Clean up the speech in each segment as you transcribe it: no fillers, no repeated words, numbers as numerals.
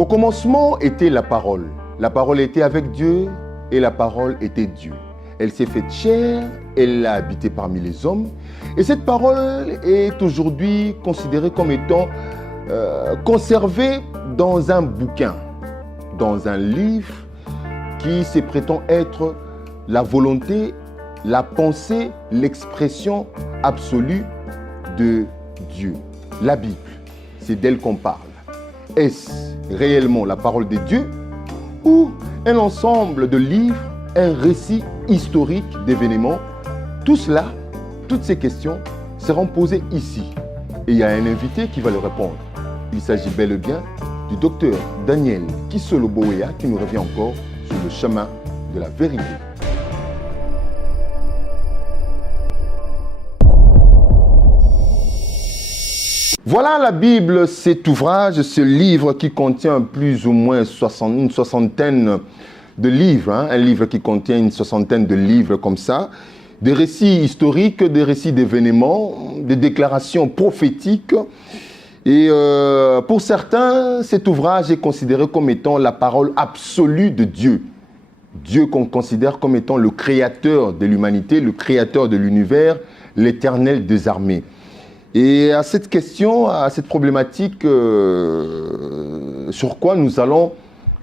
Au commencement était la parole. La parole était avec Dieu et la parole était Dieu. Elle s'est faite chair, elle a habité parmi les hommes. Et cette parole est aujourd'hui considérée comme étant conservée dans un bouquin, dans un livre qui se prétend être la volonté, la pensée, l'expression absolue de Dieu. La Bible, c'est d'elle qu'on parle. Est-ce réellement la parole de Dieu ou un ensemble de livres, un récit historique d'événements? Tout cela, toutes ces questions seront posées ici. Et il y a un invité qui va le répondre. Il s'agit bel et bien du docteur Daniel Kisolo Bouéa qui nous revient encore sur le chemin de la vérité. Voilà la Bible, cet ouvrage, ce livre qui contient plus ou moins une soixantaine de livres, un livre qui contient une soixantaine de livres comme ça, des récits historiques, des récits d'événements, des déclarations prophétiques. Et pour certains, cet ouvrage est considéré comme étant la parole absolue de Dieu. Dieu qu'on considère comme étant le créateur de l'humanité, le créateur de l'univers, l'éternel des armées. Et à cette question, à cette problématique, sur quoi nous allons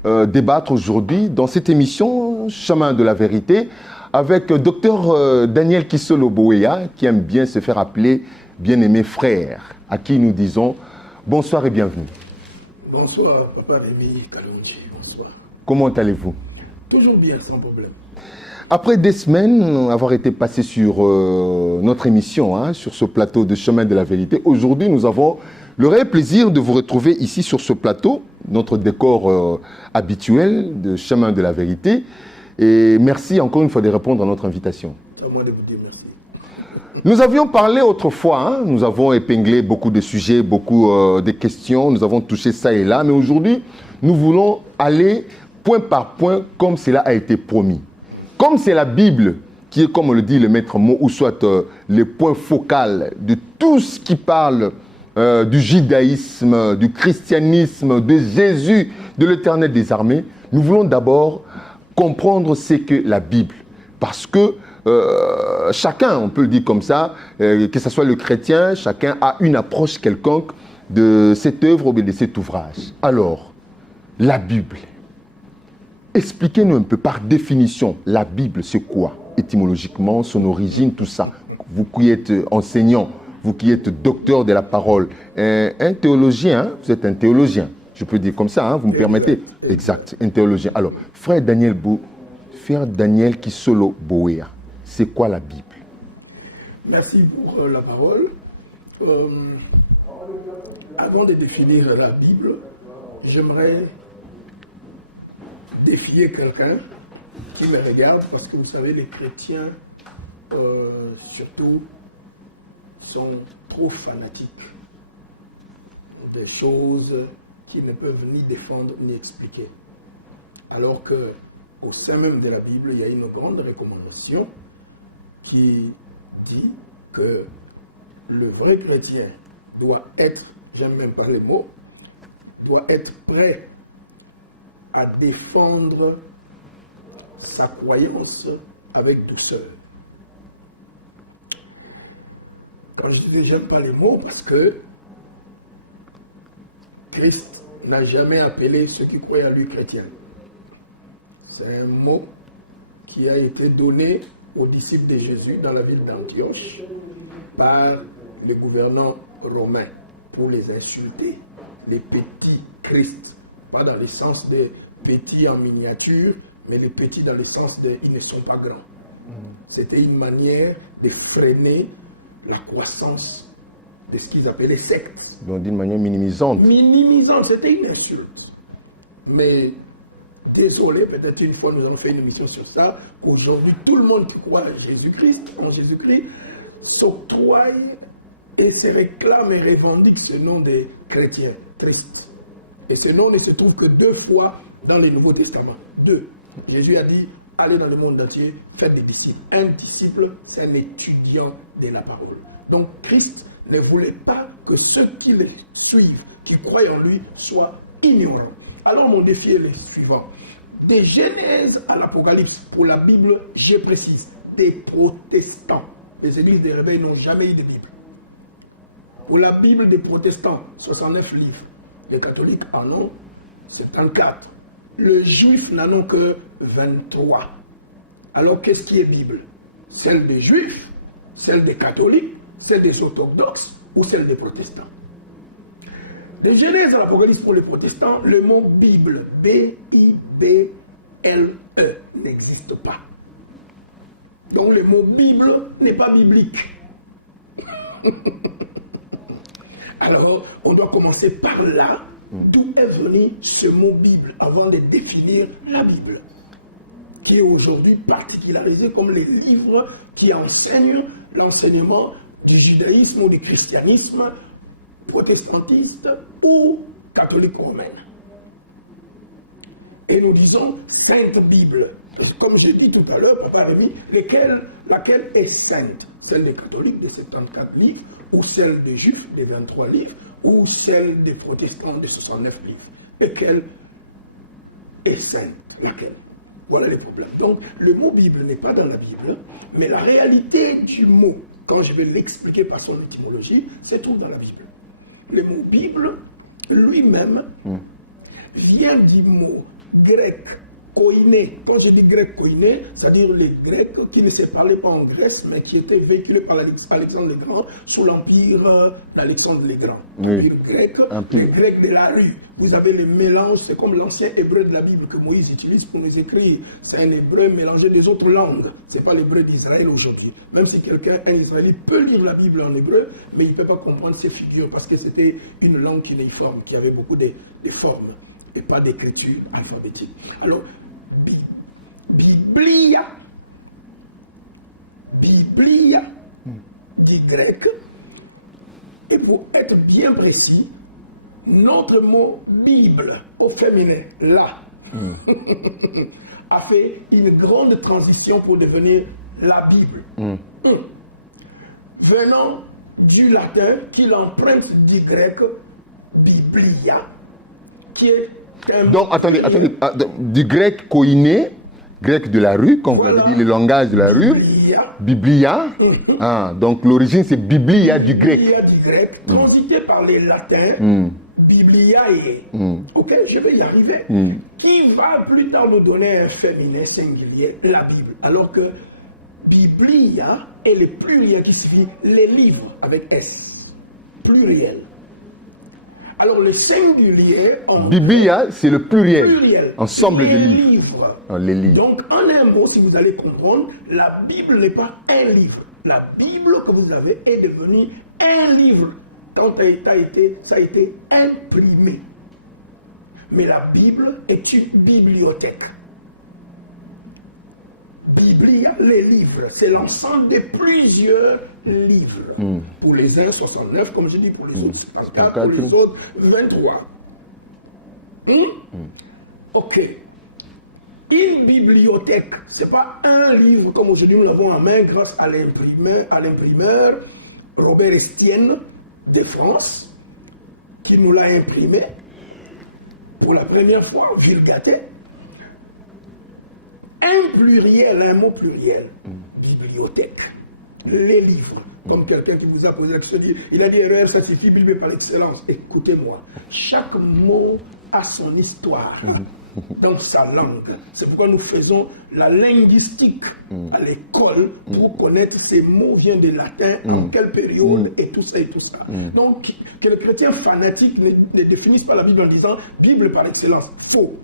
débattre aujourd'hui dans cette émission Chemin de la vérité avec Dr Daniel Kisolo Bouéa qui aime bien se faire appeler bien-aimé frère, à qui nous disons bonsoir et bienvenue. Bonsoir, Papa Rémi Kalonji, bonsoir. Comment allez-vous? Toujours bien, sans problème. Après des semaines, avoir été passé sur notre émission, sur ce plateau de Chemin de la Vérité, aujourd'hui nous avons le réel plaisir de vous retrouver ici sur ce plateau, notre décor habituel de Chemin de la Vérité. Et merci encore une fois de répondre à notre invitation. À moi de vous dire merci. Nous avions parlé autrefois, nous avons épinglé beaucoup de sujets, beaucoup de questions, nous avons touché ça et là, mais aujourd'hui nous voulons aller point par point comme cela a été promis. Comme c'est la Bible qui est, comme le dit le maître mot, ou soit le point focal de tout ce qui parle du judaïsme, du christianisme, de Jésus, de l'éternel des armées, nous voulons d'abord comprendre ce qu'est la Bible. Parce que chacun, on peut le dire comme ça, que ce soit le chrétien, chacun a une approche quelconque de cette œuvre ou de cet ouvrage. Alors, la Bible. Expliquez-nous un peu par définition, la Bible c'est quoi? Étymologiquement, son origine, tout ça. Vous qui êtes enseignant, vous qui êtes docteur de la parole, un théologien, vous êtes un théologien, je peux dire comme ça, vous me permettez? Exact, un théologien. Alors, frère Daniel Kisolo Bouéa, c'est quoi la Bible? Merci pour la parole. Avant de définir la Bible, j'aimerais défier quelqu'un qui me regarde parce que vous savez, les chrétiens, surtout, sont trop fanatiques des choses qu'ils ne peuvent ni défendre ni expliquer. Alors qu'au sein même de la Bible, il y a une grande recommandation qui dit que le vrai chrétien doit être, j'aime même pas les mots, doit être prêt à défendre sa croyance avec douceur. Quand je dis j'aime pas les mots, parce que Christ n'a jamais appelé ceux qui croient à lui chrétiens. C'est un mot qui a été donné aux disciples de Jésus dans la ville d'Antioche par le gouvernant romain pour les insulter, les petits Christ. Pas dans le sens des petits en miniature, mais les petits dans le sens de ils ne sont pas grands. C'était une manière de freiner la croissance de ce qu'ils appelaient sectes. Donc d'une manière minimisante. Minimisante, c'était une insulte. Mais désolé, peut-être une fois nous avons fait une émission sur ça, qu'aujourd'hui tout le monde qui croit en Jésus-Christ, s'octroie et se réclame et revendique ce nom des chrétiens. Triste. Et ce nom ne se trouve que 2 fois dans le Nouveau Testament. 2. Jésus a dit, allez dans le monde entier, faites des disciples. Un disciple, c'est un étudiant de la parole. Donc Christ ne voulait pas que ceux qui le suivent, qui croient en lui, soient ignorants. Alors mon défi est le suivant. Des Genèse à l'Apocalypse, pour la Bible, je précise, des protestants. Les églises des réveils n'ont jamais eu de Bible. Pour la Bible des protestants, 69 livres. Les catholiques en ont 74. Les juifs n'en ont que 23. Alors qu'est-ce qui est Bible? Celle des juifs, celle des catholiques, celle des orthodoxes ou celle des protestants? De Genèse à l'Apocalypse pour les protestants, le mot Bible, B-I-B-L-E, n'existe pas. Donc le mot Bible n'est pas biblique. Alors, on doit commencer par là, d'où est venu ce mot Bible, avant de définir la Bible, qui est aujourd'hui particularisée comme les livres qui enseignent l'enseignement du judaïsme ou du christianisme, protestantiste ou catholique romaine. Et nous disons Sainte Bible. Comme j'ai dit tout à l'heure, Papa Rémi, laquelle est sainte? Celle des catholiques des 74 livres, ou celle des juifs des 23 livres, ou celle des protestants des 69 livres? Et quelle est sainte? Laquelle? Voilà les problèmes. Donc, le mot Bible n'est pas dans la Bible, mais la réalité du mot, quand je vais l'expliquer par son étymologie, se trouve dans la Bible. Le mot Bible, lui-même, vient du mot grec koiné. Quand je dis grec koiné, c'est-à-dire les Grecs qui ne se parlaient pas en Grèce, mais qui étaient véhiculés par Alexandre le Grand sous l'empire d'Alexandre le Grand. L'empire grec, les Grecs de la rue. Vous avez le mélange, c'est comme l'ancien hébreu de la Bible que Moïse utilise pour nous écrire. C'est un hébreu mélangé des autres langues. Ce n'est pas l'hébreu d'Israël aujourd'hui. Même si quelqu'un, un Israélite, peut lire la Bible en hébreu, mais il ne peut pas comprendre ces figures parce que c'était une langue cunéiforme, qui avait beaucoup de formes et pas d'écriture alphabétique. Alors, Biblia dit grec, et pour être bien précis, notre mot Bible au féminin, là, a fait une grande transition pour devenir la Bible. Venant du latin, qui l'emprunte du grec Biblia, qui est un... Donc, attendez, du grec koiné, grec de la rue, comme voilà. Vous avez dit, le langage de la rue. Biblia. Donc l'origine c'est Biblia du grec. Biblia du grec, transité par les latins, Bibliae. Ok, je vais y arriver. Qui va plus tard nous donner un féminin singulier, la Bible. Alors que Biblia est le pluriel qui signifie les livres avec S. Pluriel. Alors le singulier... Biblia, c'est le pluriel. Ensemble de livres. Les livres. Donc en un mot, si vous allez comprendre, la Bible n'est pas un livre. La Bible que vous avez est devenue un livre quand ça a été imprimé. Mais la Bible est une bibliothèque. Biblia, les livres, c'est l'ensemble de plusieurs livres. Pour les uns, 69, comme je dis, pour les autres, 74, pour les autres, 23. Ok. Une bibliothèque, ce n'est pas un livre comme aujourd'hui nous l'avons en main grâce à l'imprimeur Robert Estienne de France, qui nous l'a imprimé pour la première fois, Vulgate. Un pluriel, un mot pluriel, bibliothèque, les livres. Comme quelqu'un qui vous a posé la question, il a dit erreur, ça signifie Bible par excellence. Écoutez-moi, chaque mot a son histoire dans sa langue. C'est pourquoi nous faisons la linguistique à l'école pour connaître ces mots viennent du latin, en quelle période, et tout ça et tout ça. Donc, que les chrétiens fanatiques ne définissent pas la Bible en disant Bible par excellence. Faux.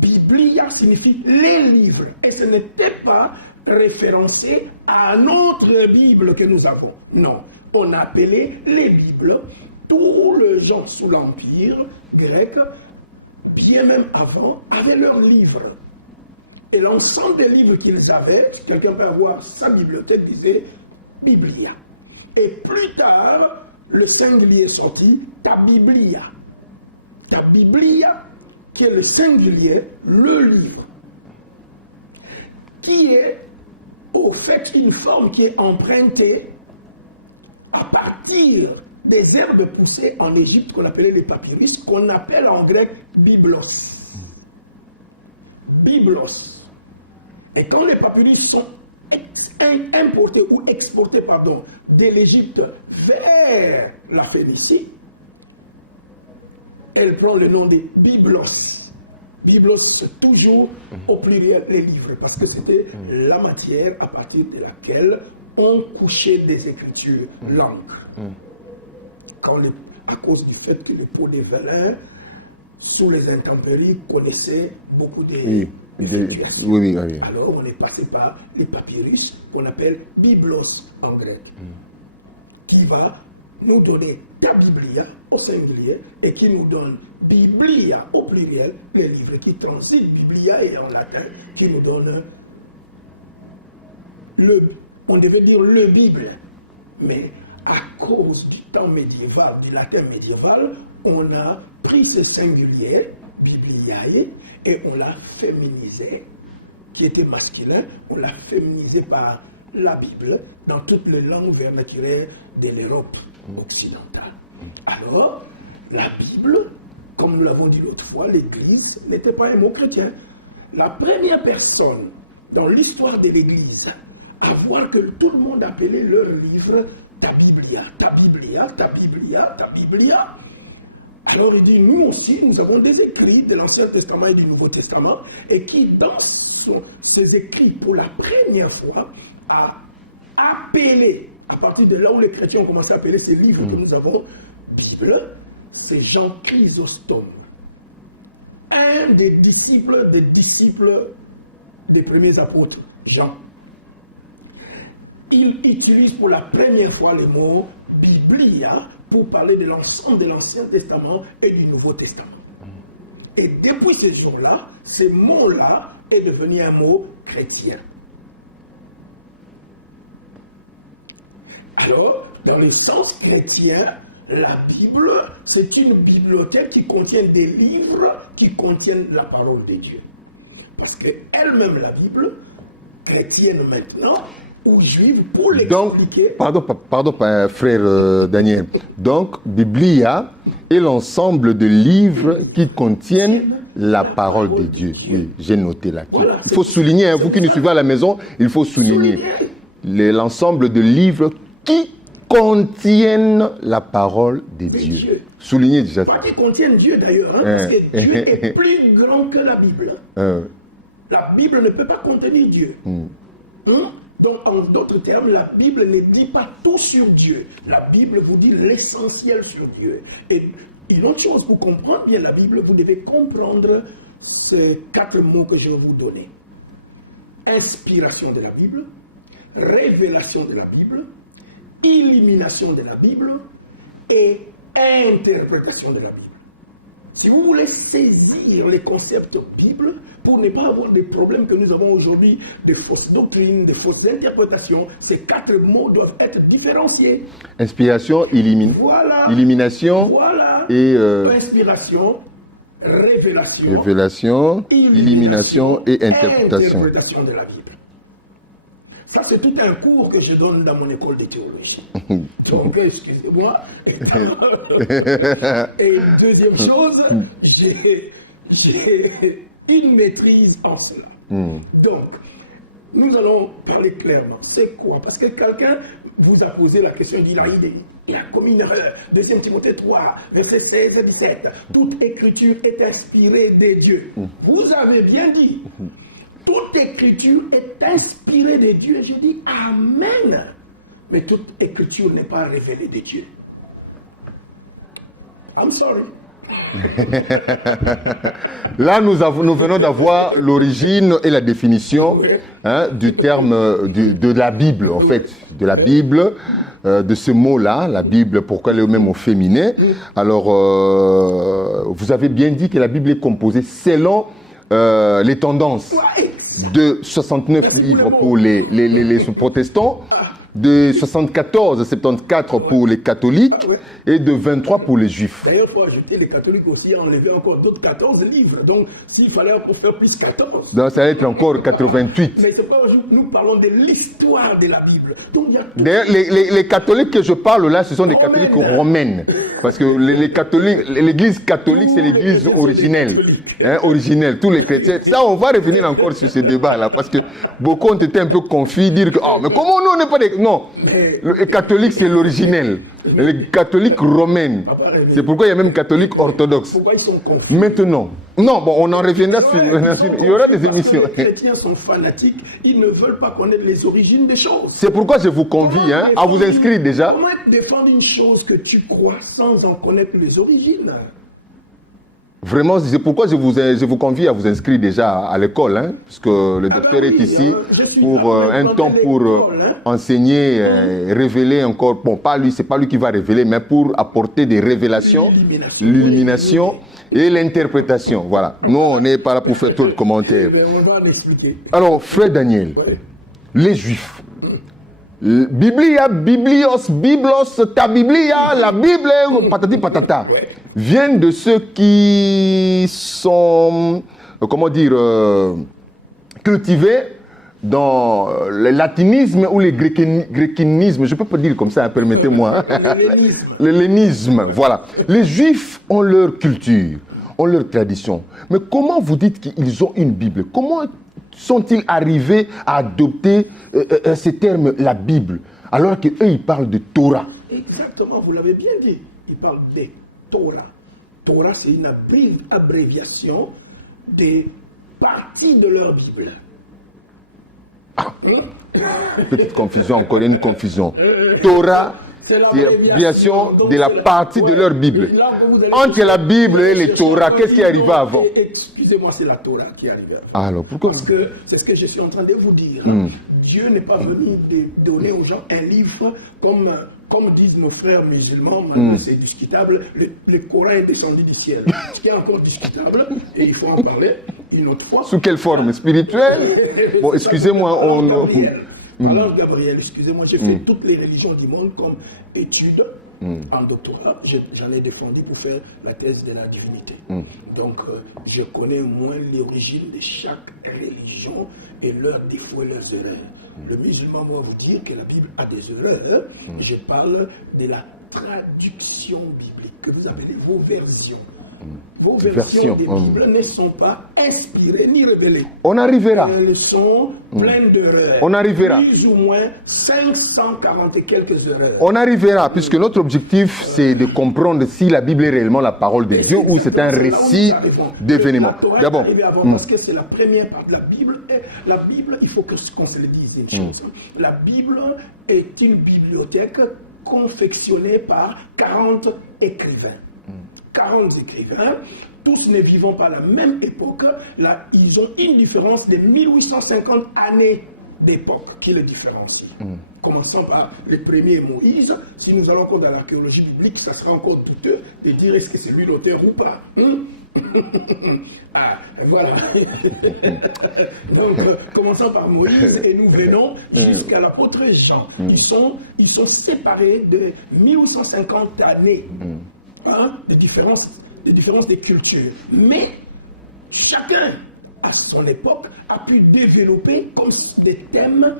Biblia signifie les livres. Et ce n'était pas référencé à une autre Bible que nous avons. Non. On appelait les Bibles, tous les gens sous l'Empire grec, bien même avant, avaient leurs livres. Et l'ensemble des livres qu'ils avaient, quelqu'un peut avoir sa bibliothèque, disait Biblia. Et plus tard, le singulier est sorti, ta Biblia. Ta Biblia, qui est le singulier, le livre, qui est au fait une forme qui est empruntée à partir des herbes poussées en Égypte qu'on appelait les papyrus, qu'on appelle en grec biblos. Biblos. Et quand les papyrus sont importés ou exportés de l'Égypte vers la Phénicie, elle prend le nom de biblos. Biblos, c'est toujours au pluriel les livres, parce que c'était la matière à partir de laquelle on couchait des écritures, l'encre. À cause du fait que le pot des vélins, sous les intempéries, connaissait beaucoup de fluctuations. Oui. Alors on est passé par les papyrus, qu'on appelle biblos en grec, qui va nous donner la Biblia au singulier et qui nous donne Biblia au pluriel, les livres qui transitent Biblia et en latin, qui nous donne on devait dire le Bible, mais à cause du temps médiéval, du latin médiéval, on a pris ce singulier, Bibliae, et on l'a féminisé, qui était masculin, on l'a féminisé par la Bible dans toutes les langues vernaculaires de l'Europe occidentale. Alors, la Bible, comme nous l'avons dit l'autre fois, l'Église n'était pas un mot chrétien. La première personne dans l'histoire de l'Église à voir que tout le monde appelait leur livre ta Biblia, ta Biblia, ta Biblia, ta Biblia. Alors il dit, nous aussi, nous avons des écrits de l'Ancien Testament et du Nouveau Testament, et qui, dans ces écrits, pour la première fois, a appelé, à partir de là où les chrétiens ont commencé à appeler ces livres que nous avons, Bible, c'est Jean Chrysostome, un des disciples des premiers apôtres, Jean. Il utilise pour la première fois le mot Biblia pour parler de l'ensemble de l'Ancien Testament et du Nouveau Testament. Et depuis ce jour-là, ce mot-là est devenu un mot chrétien. Alors, dans le sens chrétien, la Bible, c'est une bibliothèque qui contient des livres qui contiennent la parole de Dieu. Parce qu'elle-même, la Bible, chrétienne maintenant, ou juive, pour l'expliquer. Pardon, frère Daniel. Donc, Biblia est l'ensemble de livres qui contiennent la parole de Dieu. Oui, j'ai noté là. Voilà, il faut souligner, vous qui nous suivez à la maison, il faut souligner l'ensemble de livres qui contiennent la parole de Dieu. Soulignez déjà ça. Pas qui contiennent Dieu d'ailleurs, parce que Dieu est plus grand que la Bible. La Bible ne peut pas contenir Dieu. Donc, en d'autres termes, la Bible ne dit pas tout sur Dieu. La Bible vous dit l'essentiel sur Dieu. Et une autre chose, pour comprendre bien la Bible, vous devez comprendre ces 4 mots que je vais vous donner. Inspiration de la Bible, révélation de la Bible, illumination de la Bible et interprétation de la Bible. Si vous voulez saisir les concepts Bible, pour ne pas avoir des problèmes que nous avons aujourd'hui, des fausses doctrines, des fausses interprétations, ces 4 mots doivent être différenciés. Inspiration, illumination, et inspiration, révélation, illumination et interprétation de la Bible. Ça, c'est tout un cours que je donne dans mon école de théologie. Donc, excusez-moi. Et deuxième chose, j'ai une maîtrise en cela. Donc, nous allons parler clairement. C'est quoi? Parce que quelqu'un vous a posé la question, il a commis une erreur. 2 Timothée 3, versets 16 et 17. Toute écriture est inspirée de Dieu. Vous avez bien dit. Toute écriture est inspirée de Dieu. Je dis Amen. Mais toute écriture n'est pas révélée de Dieu. I'm sorry. Là, nous venons d'avoir l'origine et la définition du terme de la Bible, en fait. De la Bible, de ce mot-là, la Bible, pourquoi elle est même au féminin. Alors, vous avez bien dit que la Bible est composée selon les tendances de 69 livres pour les protestants, de 74 à 74 pour les catholiques et de 23 pour les juifs. D'ailleurs, il faut ajouter, les catholiques aussi ont enlevé encore d'autres 14 livres. Donc, s'il fallait encore faire plus 14. Donc ça va être encore 88. Mais c'est pas aujourd'hui, nous parlons de l'histoire de la Bible. Donc, il y a tout. D'ailleurs, les catholiques que je parle là, ce sont des catholiques romaines. Parce que les catholiques, l'église catholique, c'est l'église originelle. Hein, originelle, tous les chrétiens. Ça, on va revenir encore sur ce débat-là. Parce que beaucoup ont été un peu confus, dire que, oh, mais comment nous, on n'est pas des... Non, les catholiques, c'est l'originel. Les catholiques romaines. C'est pourquoi il y a même catholiques orthodoxes. Pourquoi ils sont confus? Maintenant, non, bon, on en reviendra sur... Il y aura des émissions. Les chrétiens sont fanatiques, ils ne veulent pas connaître les origines des choses. C'est pourquoi je vous convie à vous inscrire déjà. Comment défendre une chose que tu crois sans en connaître les origines? Vraiment, c'est pourquoi je vous convie à vous inscrire déjà à l'école, hein, parce que le docteur est ici pour un temps pour enseigner, révéler encore, bon, pas lui, c'est pas lui qui va révéler, mais pour apporter des révélations, l'illumination et l'interprétation. Voilà. Nous, on n'est pas là pour faire trop de commentaires. On va en expliquer. Alors, frère Daniel, les Juifs. Biblia, Biblios, Biblos, ta Biblia, la Bible, patati patata, viennent de ceux qui sont, comment dire, cultivés dans le latinisme ou le gréquinisme, je ne peux pas dire comme ça, permettez-moi. Le hellénisme, voilà. Les Juifs ont leur culture, ont leur tradition. Mais comment vous dites qu'ils ont une Bible? Comment sont-ils arrivés à adopter ces termes, la Bible, alors qu'eux, ils parlent de Torah? Exactement, vous l'avez bien dit. Ils parlent de Torah. Torah, c'est une abréviation des parties de leur Bible. Petite confusion, encore une confusion. Torah, c'est l'abréviation de la partie de leur Bible. Entre la Bible et les Torah, qu'est-ce qui arrivait avant? Excusez-moi, c'est la Torah qui arrive. Alors, pourquoi? Parce que c'est ce que je suis en train de vous dire. Dieu n'est pas venu donner aux gens un livre comme disent nos frères musulmans, c'est discutable, le Coran est descendu du ciel. Ce qui est encore discutable, et il faut en parler une autre fois. Sous quelle forme? Spirituelle? Bon, excusez-moi, Alors, Gabriel, excusez-moi, j'ai fait toutes les religions du monde comme études en doctorat. J'en ai défendu pour faire la thèse de la divinité. Donc, je connais au moins l'origine de chaque religion et leurs défauts et leurs erreurs. Le musulman va vous dire que la Bible a des erreurs. Je parle de la traduction biblique, que vous appelez vos versions. Vos versions des Bibles ne sont pas inspirées ni révélées. On arrivera. Elles sont pleines d'erreurs. On arrivera. Plus ou moins 540 et quelques erreurs. On arrivera, puisque notre objectif, c'est de comprendre si la Bible est réellement la parole de Dieu ou c'est un récit d'événements. D'abord, parce que c'est la première part de la Bible. Et la Bible, il faut qu'on se le dise une chose. La Bible est une bibliothèque confectionnée par 40 écrivains. 40 écrivains, tous ne vivant pas à la même époque. Là, ils ont une différence de 1850 années d'époque qui les différencie. Commençant par le premier Moïse, si nous allons encore dans l'archéologie biblique, ça sera encore douteux de dire est-ce que c'est lui l'auteur ou pas. Ah, voilà. Donc, commençant par Moïse, et nous venons jusqu'à l'apôtre Jean. Ils sont séparés de 1850 années. De différence des cultures. Mais chacun, à son époque, a pu développer comme des thèmes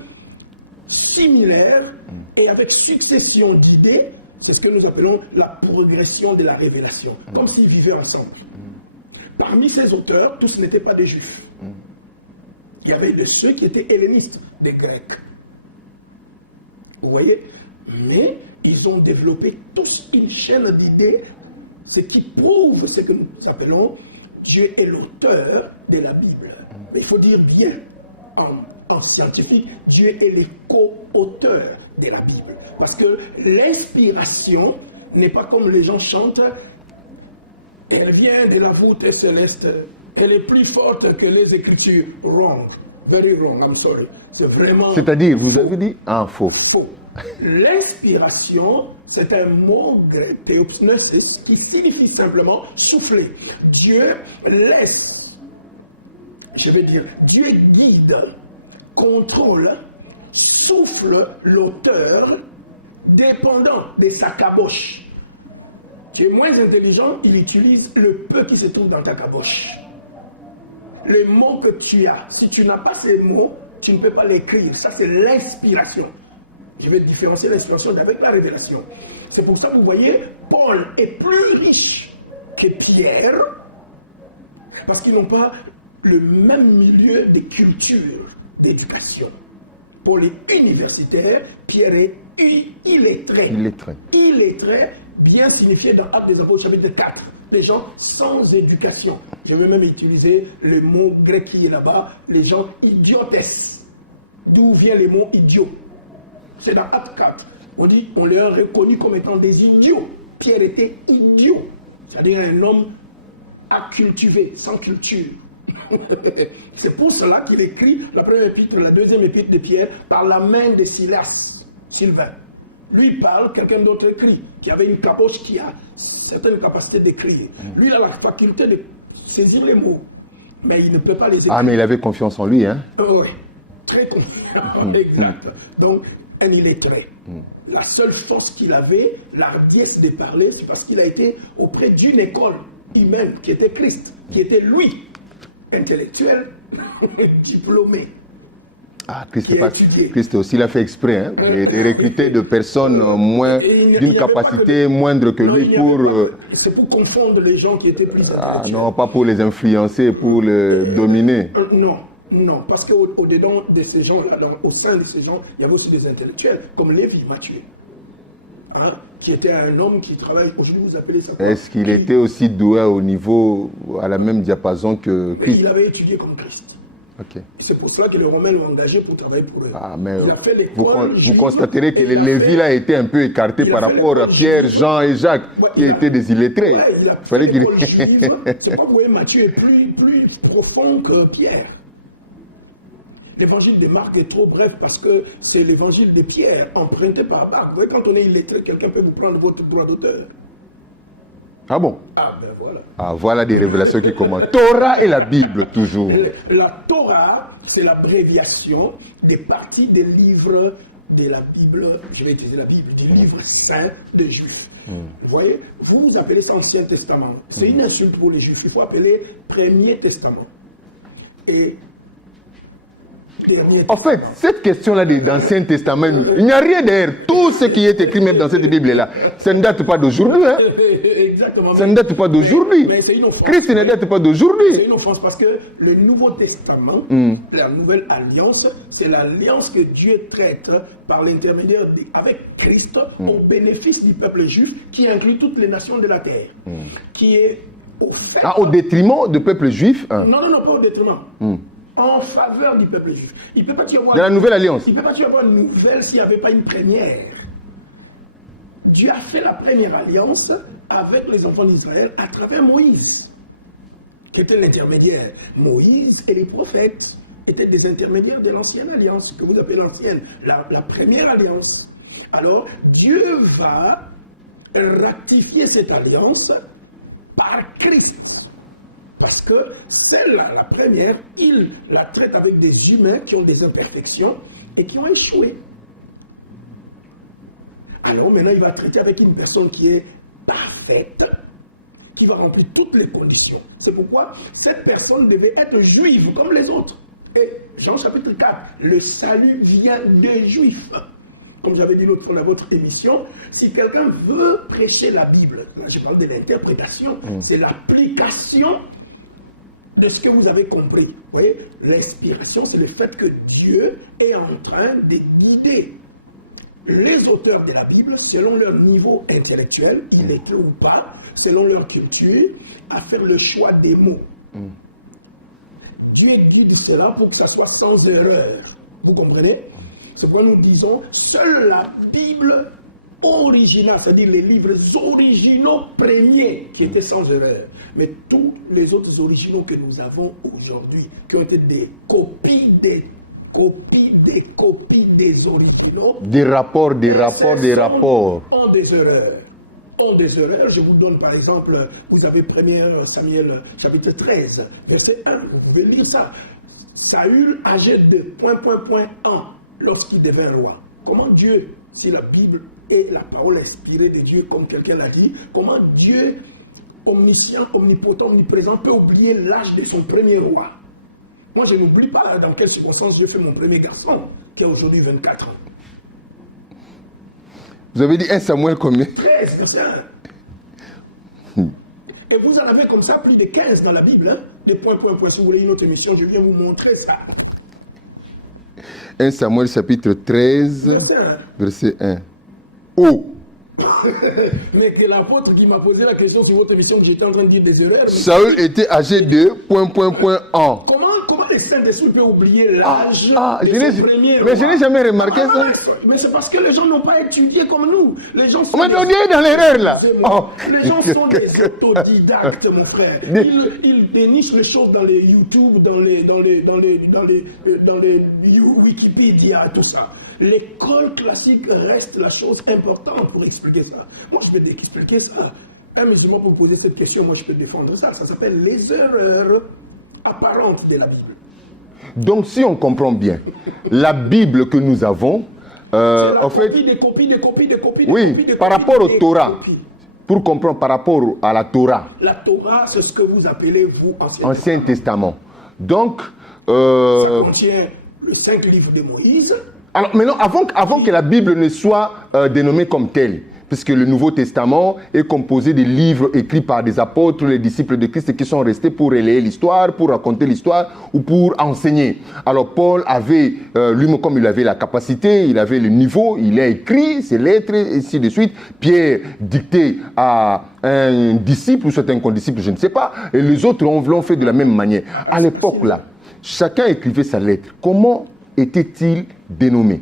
similaires et avec succession d'idées. C'est ce que nous appelons la progression de la révélation, comme s'ils vivaient ensemble. Parmi ces auteurs, tous n'étaient pas des juifs. Il y avait de ceux qui étaient hellénistes, des Grecs. Vous voyez? Mais ils ont développé tous une chaîne d'idées, ce qui prouve ce que nous appelons Dieu est l'auteur de la Bible. Mais il faut dire bien, en scientifique, Dieu est le co-auteur de la Bible. Parce que l'inspiration n'est pas comme les gens chantent, elle vient de la voûte céleste, elle est plus forte que les Écritures. Wrong, very wrong, I'm sorry. C'est vraiment... C'est-à-dire, vous avez dit? Ah, faux. Faux. L'inspiration, c'est un mot grec, théopneussis, qui signifie simplement souffler. Dieu laisse, je vais dire, Dieu guide, contrôle, souffle l'auteur, dépendant de sa caboche. Tu es moins intelligent, il utilise le peu qui se trouve dans ta caboche. Les mots que tu as, si tu n'as pas ces mots, tu ne peux pas l'écrire. Ça, c'est l'inspiration. Je vais différencier l'inspiration d'avec la révélation. C'est pour ça que vous voyez, Paul est plus riche que Pierre, parce qu'ils n'ont pas le même milieu de culture, d'éducation. Paul est universitaire, Pierre est illettré. Illettré, bien signifié dans Actes des Apôtres, chapitre 4. Les gens sans éducation. Je vais même utiliser le mot grec qui est là-bas, les gens idiotes. D'où vient le mot idiot? C'est dans Acte 4. On dit, on les a reconnus comme étant des idiots. Pierre était idiot. C'est-à-dire un homme accultivé, sans culture. C'est pour cela qu'il écrit la première épître, la deuxième épître de Pierre, par la main de Silas, Sylvain. Lui parle, quelqu'un d'autre écrit, qui avait une caboche qui a certaines capacités d'écrire. Lui, il a la faculté de saisir les mots, mais il ne peut pas les écrire. Ah, mais il avait confiance en lui, hein? Oui, très confiant, exact. Donc, un illettré. La seule force qu'il avait, l'ardiesse de parler, c'est parce qu'il a été auprès d'une école humaine, qui était Christ, qui était lui, intellectuel, diplômé. Ah, Christ aussi l'a fait exprès, hein, de recruter de personnes moins d'une capacité moindre que lui pour... C'est pour confondre les gens qui étaient plus intellectuels. Ah non, pas pour les influencer, pour les dominer. Non, parce qu'au-dedans de ces gens-là, au sein de ces gens, il y avait aussi des intellectuels, comme Lévi, Matthieu, hein, qui était un homme qui travaille, aujourd'hui vous appelez ça quoi? Est-ce qu'il était aussi doué au niveau, à la même diapason que Christ? Il avait étudié comme Christ. Okay. C'est pour cela que les Romains l'ont engagé pour travailler pour eux. Ah, mais vous constaterez que les Lévi a été un peu écarté par rapport à Pierre, Jean et Jacques, qui étaient des illettrés. Ouais, il fallait qu'il c'est pas que vous voyez, Matthieu est plus profond que Pierre. L'évangile de Marc est trop bref parce que c'est l'évangile de Pierre emprunté par Marc. Vous voyez, quand on est illettré, quelqu'un peut vous prendre votre droit d'auteur. Ah bon? Ah ben voilà. Ah, voilà des révélations qui commencent. Torah et la Bible, toujours. La Torah, c'est l'abréviation des parties des livres de la Bible, je vais utiliser la Bible, du livre saint des Juifs. Vous voyez, vous appelez ça Ancien Testament. C'est une insulte pour les Juifs. Il faut appeler Premier Testament. Et en fait, cette question-là d'Ancien Testament, il n'y a rien derrière. Tout ce qui est écrit même dans cette Bible-là, ça ne date pas d'aujourd'hui. Hein? Exactement. Ça ne date pas d'aujourd'hui. Christ ne date pas d'aujourd'hui. C'est une offense parce que le Nouveau Testament, la Nouvelle Alliance, c'est l'alliance que Dieu traite par l'intermédiaire avec Christ au bénéfice du peuple juif qui inclut toutes les nations de la terre. Qui est au fait... au détriment du peuple juif hein? Non, pas au détriment. En faveur du peuple juif. Il peut pas y avoir, de la nouvelle alliance. Il ne peut pas y avoir une nouvelle s'il n'y avait pas une première. Dieu a fait la première alliance avec les enfants d'Israël à travers Moïse, qui était l'intermédiaire. Moïse et les prophètes étaient des intermédiaires de l'ancienne alliance, que vous appelez l'ancienne, la première alliance. Alors, Dieu va ratifier cette alliance par Christ. Parce que celle-là, la première, il la traite avec des humains qui ont des imperfections et qui ont échoué. Alors maintenant, il va traiter avec une personne qui est parfaite, qui va remplir toutes les conditions. C'est pourquoi cette personne devait être juive comme les autres. Et Jean chapitre 4, le salut vient des juifs. Comme j'avais dit l'autre fois dans votre émission, si quelqu'un veut prêcher la Bible, là je parle de l'interprétation, c'est l'application de ce que vous avez compris. Vous voyez, l'inspiration, c'est le fait que Dieu est en train de guider les auteurs de la Bible, selon leur niveau intellectuel, illettré ou pas, selon leur culture, à faire le choix des mots. Dieu guide cela pour que ça soit sans erreur. Vous comprenez? C'est pourquoi nous disons, seule la Bible originale, c'est-à-dire les livres originaux premiers qui étaient sans erreur. Mais tous les autres originaux que nous avons aujourd'hui, qui ont été des copies des originaux. Des rapports. Ont des erreurs. Je vous donne par exemple, vous avez 1 Samuel chapitre 13, verset 1, vous pouvez lire ça. Saül, âgé de ... ans, lorsqu'il devint roi. Comment Dieu si la Bible est la parole inspirée de Dieu, comme quelqu'un l'a dit, comment Dieu, omniscient, omnipotent, omniprésent, peut oublier l'âge de son premier roi? Moi, je n'oublie pas dans quelles circonstances Dieu fait mon premier garçon, qui a aujourd'hui 24 ans. Vous avez dit 1 Samuel combien? 13, verset 1. Et vous en avez comme ça plus de 15 dans la Bible. Hein? Les points. Si vous voulez une autre émission, je viens vous montrer ça. 1 Samuel chapitre 13, verset 1. Oh! Mais que la vôtre qui m'a posé la question sur votre émission, j'étais en train de dire des erreurs. Saül était âgé de ... ans. Comment les Saint-Esprit peut oublier l'âge je n'ai jamais remarqué ça. Mais c'est parce que les gens n'ont pas étudié comme nous. Les gens sont on m'a donné dans l'erreur là. Les gens sont des autodidactes, mon frère. Ils dénichent les choses dans les YouTube, dans les Wikipédia, tout ça. L'école classique reste la chose importante pour expliquer ça. Moi, je vais t'expliquer ça. Un musulman, pour poser cette question, moi, je peux défendre ça. Ça s'appelle les erreurs apparentes de la Bible. Donc, si on comprend bien, la Bible que nous avons, en fait... Des copies. Oui, par rapport au Torah. Pour comprendre par rapport à la Torah. La Torah, c'est ce que vous appelez, vous, Ancien Testament. Donc... ça contient les 5 livres de Moïse. Alors maintenant, avant que la Bible ne soit dénommée comme telle, puisque le Nouveau Testament est composé de livres écrits par des apôtres, les disciples de Christ qui sont restés pour relayer l'histoire, pour raconter l'histoire ou pour enseigner. Alors Paul avait, lui-même comme il avait la capacité, il avait le niveau, il a écrit ses lettres et ainsi de suite. Pierre dictait à un disciple ou soit un condisciple, je ne sais pas, et les autres l'ont fait de la même manière. À l'époque là, chacun écrivait sa lettre. Comment était-il dénommé?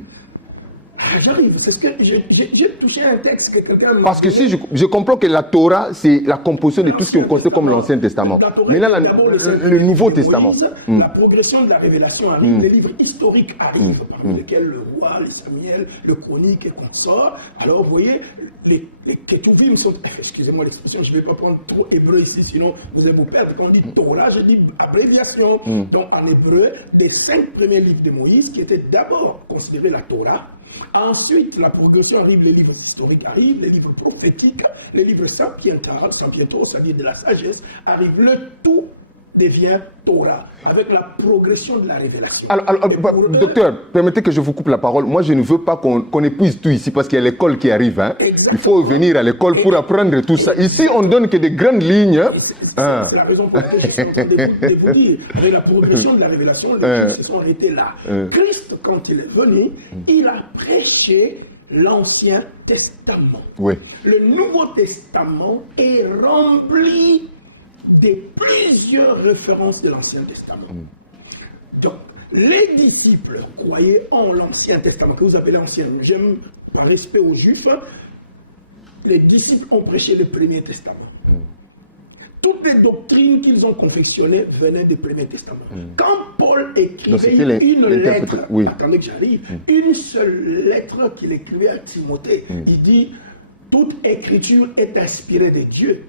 J'arrive, c'est ce que j'ai touché un texte que quelqu'un m'a... Parce que si je comprends que la Torah, c'est la composition de tout ce qui est considéré comme l'Ancien Testament. Maintenant, le Nouveau Testament. La progression de la révélation arrive, les livres historiques arrivent, parmi lesquels le roi, les Samuel, le chronique et consorts. Alors, vous voyez, les Ketuvim sont... Excusez-moi l'expression, je ne vais pas prendre trop hébreu ici, sinon vous allez vous perdre. Quand on dit Torah, je dis abréviation. Donc, en hébreu, les 5 premiers livres de Moïse, qui étaient d'abord considérés la Torah. Ensuite, la progression arrive, les livres historiques arrivent, les livres prophétiques, les livres sapientaux, c'est-à-dire de la sagesse, arrivent. Le tout devient Torah, avec la progression de la révélation. Alors docteur, permettez que je vous coupe la parole. Moi, je ne veux pas qu'on épuise tout ici, parce qu'il y a l'école qui arrive. Hein. Il faut venir à l'école pour apprendre tout ça. Ici, on ne donne que des grandes lignes. C'est la raison pour laquelle je suis en train de vous dire. Avec la progression de la révélation, les livres se sont arrêtés là. Christ, quand il est venu, il a prêché l'Ancien Testament. Oui. Le Nouveau Testament est rempli de plusieurs références de l'Ancien Testament. Donc, les disciples croyaient en l'Ancien Testament, que vous appelez l'Ancien. J'aime, par respect aux Juifs, les disciples ont prêché le Premier Testament. Toutes les doctrines qu'ils ont confectionnées venaient du Premier Testament. Quand Paul écrivait une lettre, attendez que j'arrive, une seule lettre qu'il écrivait à Timothée, il dit, toute écriture est inspirée de Dieu.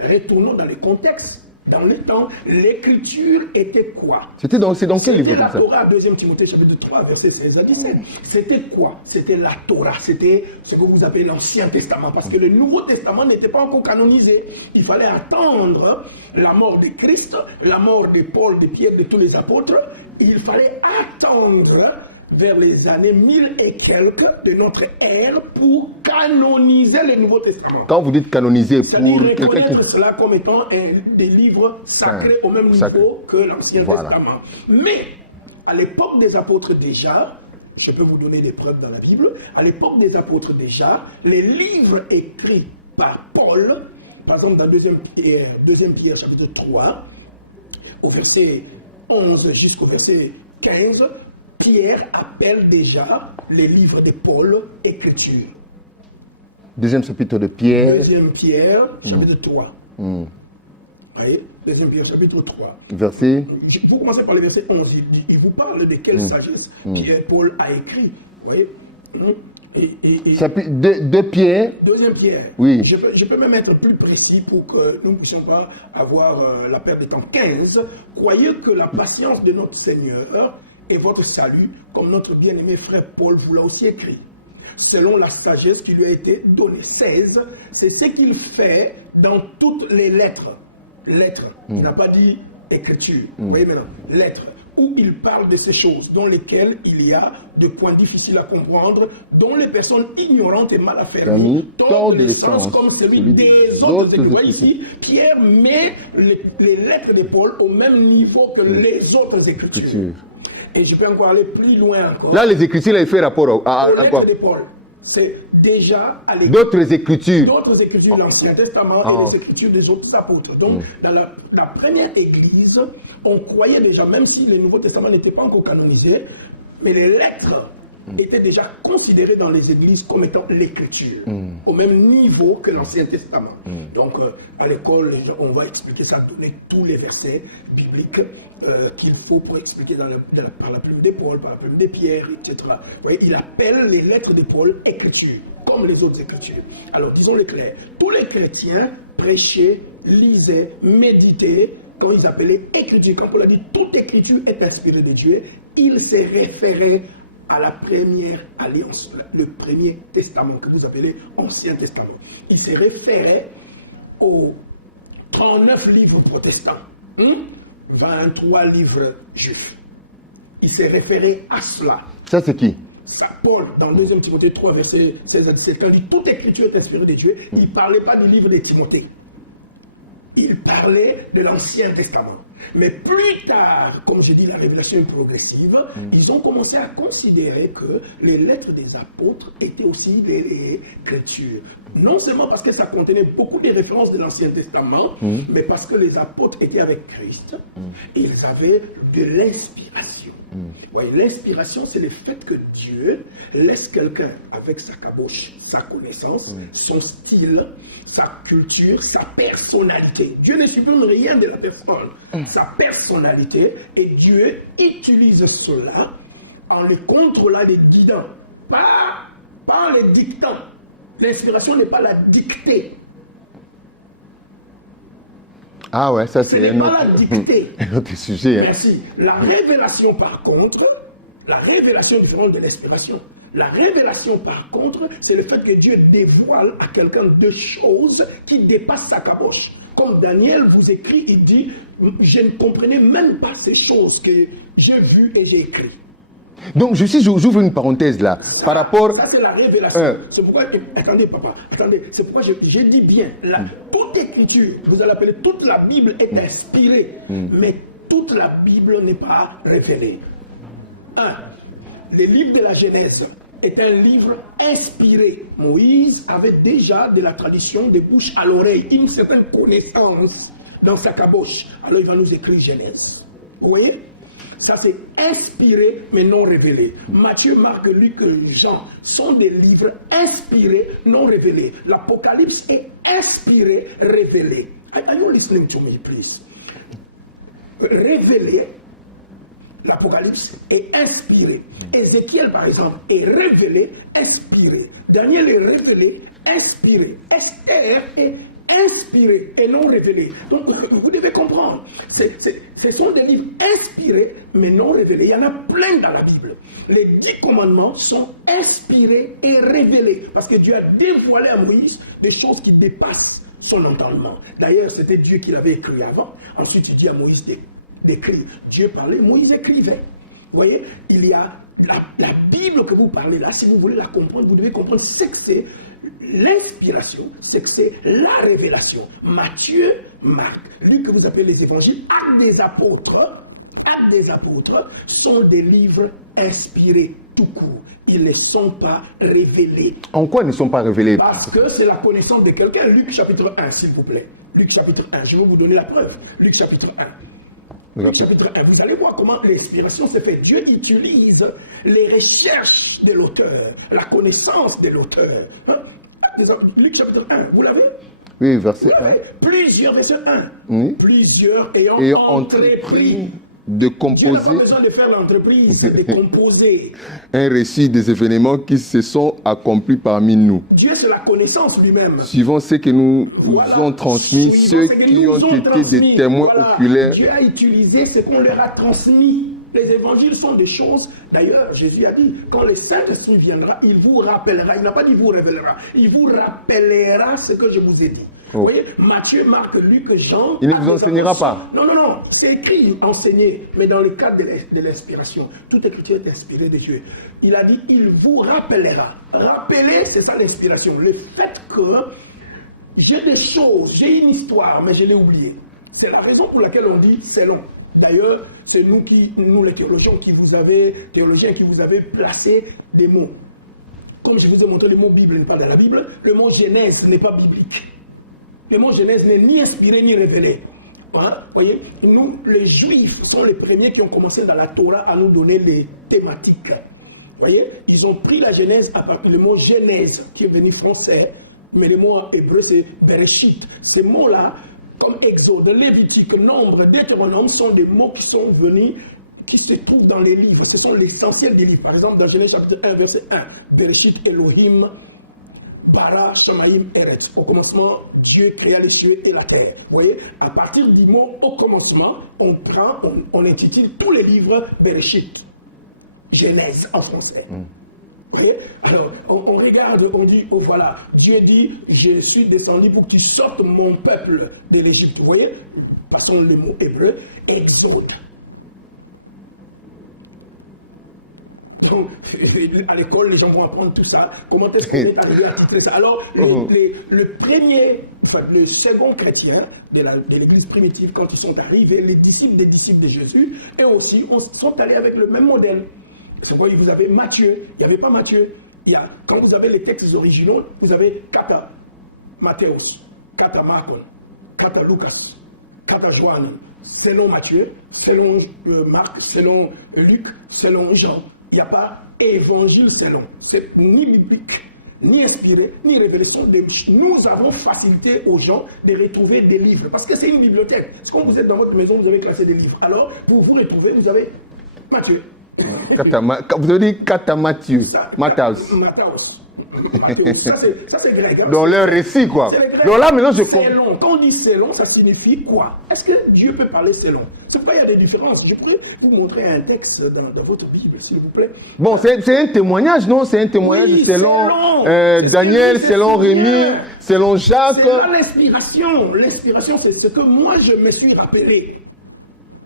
Retournons dans le contexte. Dans le temps, l'écriture était quoi? C'est dans quel livre? C'était la Torah, 2 Timothée chapitre 3, versets 16 à 17. C'était quoi? C'était la Torah, c'était ce que vous appelez l'Ancien Testament, parce que le Nouveau Testament n'était pas encore canonisé. Il fallait attendre la mort de Christ, la mort de Paul, de Pierre, de tous les apôtres. Il fallait attendre vers les années 1000 et quelques de notre ère pour canoniser le Nouveau Testament. Quand vous dites canoniser, pour quelqu'un qui... cela comme étant des livres sacrés au même niveau que l'Ancien Testament. Mais, à l'époque des apôtres déjà, je peux vous donner des preuves dans la Bible, à l'époque des apôtres déjà, les livres écrits par Paul, par exemple dans 2 Pierre chapitre 3, au verset 11 jusqu'au verset 15, Pierre appelle déjà les livres de Paul Écriture. 2e chapitre de Pierre. 2 Pierre, chapitre 3. Vous voyez, 2 Pierre, chapitre 3. Verset. Vous commencez par le verset 11. Il vous parle de quelle sagesse Paul a écrit. Vous voyez, chapitre 2 Pierre. 2 Pierre. Oui. Je peux même être plus précis pour que nous ne puissions pas avoir la perte de temps. 15. Croyez que la patience de notre Seigneur et votre salut, comme notre bien-aimé frère Paul vous l'a aussi écrit. selon la sagesse qui lui a été donnée. 16, c'est ce qu'il fait dans toutes les lettres. Lettres, il n'a pas dit écriture. Vous voyez maintenant, lettres, où il parle de ces choses dans lesquelles il y a des points difficiles à comprendre, dont les personnes ignorantes et mal affermies tordent le sens comme celui des autres. Vous voyez ici, Pierre met les lettres de Paul au même niveau que les autres écritures. Et je peux encore aller plus loin encore. Là, les écritures, là, il fait rapport à quoi? De Paul. C'est déjà à d'autres écritures. D'autres écritures de l'Ancien Testament et les écritures des autres apôtres. Donc, dans la première église, on croyait déjà, même si le Nouveau Testament n'était pas encore canonisé, mais les lettres étaient déjà considérées dans les églises comme étant l'écriture, au même niveau que l'Ancien Testament. Donc, à l'école, on va expliquer ça, donner tous les versets bibliques qu'il faut pour expliquer par la plume de Paul, par la plume de Pierre, etc. Vous voyez, il appelle les lettres de Paul écritures, comme les autres écritures. Alors, disons-le clair, tous les chrétiens prêchaient, lisaient, méditaient, quand ils appelaient écriture, quand Paul a dit toute écriture est inspirée de Dieu, il s'est référé à la première alliance, le premier testament que vous appelez Ancien Testament. Il s'est référé aux 39 livres protestants, 23 livres juifs. Il s'est référé à cela. Ça, c'est qui? Ça, Paul, dans 2 Timothée 3, verset 16 à 17, quand il dit toute écriture est inspirée de Dieu, il ne parlait pas du livre de Timothée. Il parlait de l'Ancien Testament. Mais plus tard, comme je dis, la révélation est progressive, ils ont commencé à considérer que les lettres des apôtres étaient aussi des écritures. Non seulement parce que ça contenait beaucoup de références de l'Ancien Testament, mais parce que les apôtres étaient avec Christ, et ils avaient de l'inspiration. Voyez, l'inspiration, c'est le fait que Dieu laisse quelqu'un avec sa caboche, sa connaissance, son style, sa culture, sa personnalité. Dieu ne supprime rien de la personne, sa personnalité, et Dieu utilise cela en les contrôlant, les guidant, pas en les dictant. L'inspiration n'est pas la dictée. Ah ouais, ça c'est un autre sujet. Hein. Merci. La révélation, par contre, la révélation est différente de l'inspiration. La révélation, par contre, c'est le fait que Dieu dévoile à quelqu'un des choses qui dépassent sa caboche. Comme Daniel vous écrit, il dit, je ne comprenais même pas ces choses que j'ai vues et j'ai écrites. Donc, j'ouvre une parenthèse là. Par rapport. Ça, c'est la révélation. C'est pourquoi. Attendez, papa. Attendez. C'est pourquoi j'ai dit bien. Toute écriture, vous allez appeler toute la Bible est inspirée. Mais toute la Bible n'est pas révélée. Le livre de la Genèse est un livre inspiré. Moïse avait déjà de la tradition de bouche à l'oreille, une certaine connaissance dans sa caboche. Alors il va nous écrire Genèse. Vous voyez? Ça c'est inspiré mais non révélé. Matthieu, Marc, Luc, Jean sont des livres inspirés, non révélés. L'Apocalypse est inspiré, révélé. Are you listening to me, please? Révélé, l'Apocalypse est inspiré. Ézéchiel, par exemple, est révélé, inspiré. Daniel est révélé, inspiré. Esther est inspiré et non révélé. Donc, vous devez comprendre. Ce sont des livres inspirés, mais non révélés. Il y en a plein dans la Bible. Les 10 commandements sont inspirés et révélés. Parce que Dieu a dévoilé à Moïse des choses qui dépassent son entendement. D'ailleurs, c'était Dieu qui l'avait écrit avant. Ensuite, il dit à Moïse d'écrire. Dieu parlait, Moïse écrivait. Vous voyez, il y a la Bible que vous parlez là. Si vous voulez la comprendre, vous devez comprendre ce que c'est. L'inspiration, c'est que c'est la révélation. Matthieu, Marc, Luc, que vous appelez les évangiles, Actes des apôtres sont des livres inspirés tout court. Ils ne sont pas révélés. En quoi ils ne sont pas révélés? Parce que c'est la connaissance de quelqu'un. Luc chapitre 1, s'il vous plaît. Luc chapitre 1, je vais vous donner la preuve. Luc chapitre 1. Luc chapitre 1, vous allez voir comment l'inspiration se fait. Dieu utilise les recherches de l'auteur, la connaissance de l'auteur. Luc chapitre 1, vous l'avez? Oui, verset 1. Plusieurs, verset 1. Oui. Plusieurs ayant entrepris de composer. Dieu n'a pas besoin de faire l'entreprise, c'est de composer. Un récit des événements qui se sont accomplis parmi nous. Dieu, c'est la connaissance lui-même. Suivant ce que nous ont transmis, ceux qui ont été des témoins oculaires. Dieu a utilisé ce qu'on leur a transmis. Les évangiles sont des choses, d'ailleurs, Jésus a dit, quand le Saint-Esprit viendra, il vous rappellera, il n'a pas dit vous révélera, il vous rappellera ce que je vous ai dit. Vous voyez, Matthieu, Marc, Luc, Jean... Il ne vous enseignera pas. Non, c'est écrit, enseigner, mais dans le cadre de l'inspiration. Toute écriture est inspirée de Dieu. Il a dit, il vous rappellera. Rappeler, c'est ça l'inspiration. Le fait que j'ai des choses, j'ai une histoire, mais je l'ai oubliée. C'est la raison pour laquelle on dit c'est long. D'ailleurs, c'est nous les théologiens qui vous avez placé des mots. Comme je vous ai montré, le mot Bible n'est pas dans la Bible, le mot Genèse n'est pas biblique. Le mot Genèse n'est ni inspiré ni révélé. Hein? Voyez, nous, les Juifs, sont les premiers qui ont commencé dans la Torah à nous donner des thématiques. Voyez, ils ont pris la Genèse à partir du mot Genèse, qui est venu français, mais le mot hébreu c'est Bereshit. Ces mots-là, comme Exode, Lévitique, Nombre, Deutéronome, sont des mots qui sont venus, qui se trouvent dans les livres. Ce sont l'essentiel des livres. Par exemple, dans Genèse chapitre 1, verset 1, Bereshit Elohim, Bara, Shamaim, Eretz. Au commencement, Dieu créa les cieux et la terre. Vous voyez, à partir du mot au commencement, on intitule tous les livres Bereshit, Genèse en français. Vous voyez? Alors, on regarde, on dit, oh voilà, Dieu dit, je suis descendu pour que tu sortes mon peuple de l'Égypte. Vous voyez? Passons le mot hébreu, Exode. Donc, à l'école, les gens vont apprendre tout ça. Comment est-ce qu'on est arrivé à titrer ça? Alors, le second chrétien de l'église primitive, quand ils sont arrivés, les disciples des disciples de Jésus, et aussi, sont allés avec le même modèle. Vous voyez, vous avez Matthieu, il n'y avait pas Matthieu. Quand vous avez les textes originaux, vous avez Kata Matthäus, Kata Marcon, Kata Lucas, Kata Joanne, selon Matthieu, selon Marc, selon Luc, selon Jean. Il n'y a pas évangile selon. C'est ni biblique, ni inspiré, ni révélation. Nous avons facilité aux gens de retrouver des livres. Parce que c'est une bibliothèque. Parce que quand vous êtes dans votre maison, vous avez classé des livres. Alors, vous vous retrouvez, vous avez Matthieu. Vous avez dit Kata Matthieu. Matthäus. Ça c'est grec. Hein? Dans leur récit, quoi. Donc là, maintenant, je comprends. C'est long. Quand on dit c'est long, ça signifie quoi? Est-ce que Dieu peut parler c'est long? C'est pourquoi il y a des différences. Je pourrais vous montrer un texte dans votre Bible, s'il vous plaît. Bon, c'est un témoignage, non? C'est un témoignage selon Daniel, selon Rémi, selon Jacques. C'est pas l'inspiration. L'inspiration, c'est ce que moi, je me suis rappelé.